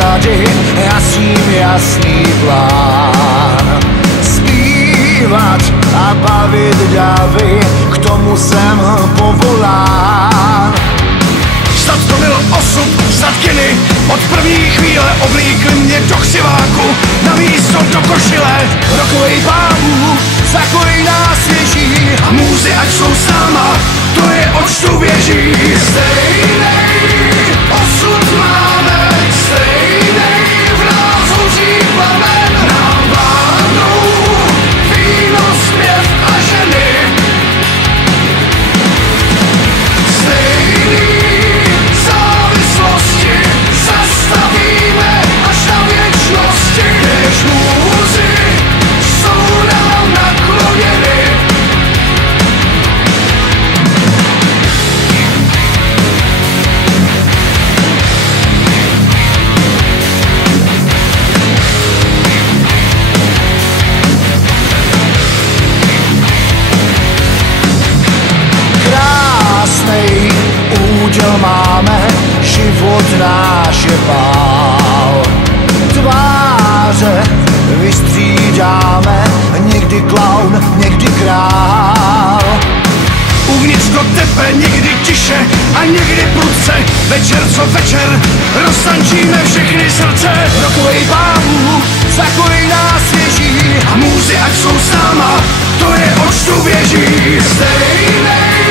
tady hasím jasný plán. Zpívat a bavit davy, k tomu jsem povolán. Snad to byl osud, snad kiny od první chvíle oblíkli mě do křiváku na místo do košile. Rokovej pánů, zakojí nás věží A můzy ať jsou s náma, to je očtu věží. Stejnej osud máme, stejnej v nás hoří plamen. Nám vládnou víno, zpěv a ženy. Stejný závislosti zastavíme až na věčnosti. Kež můzy jsou nám nakloněny. Krásnej úděl máme, život náš je bál. Tváře vystřídáme, někdy klaun, někdy král. Uvnitř do tebe někdy tiše a někdy prudce. Večer co večer roztančíme všechny srdce. Rokovej pánů, zakojí nás věží A můzy ať jsou s náma, to je očtu věží. Stejnej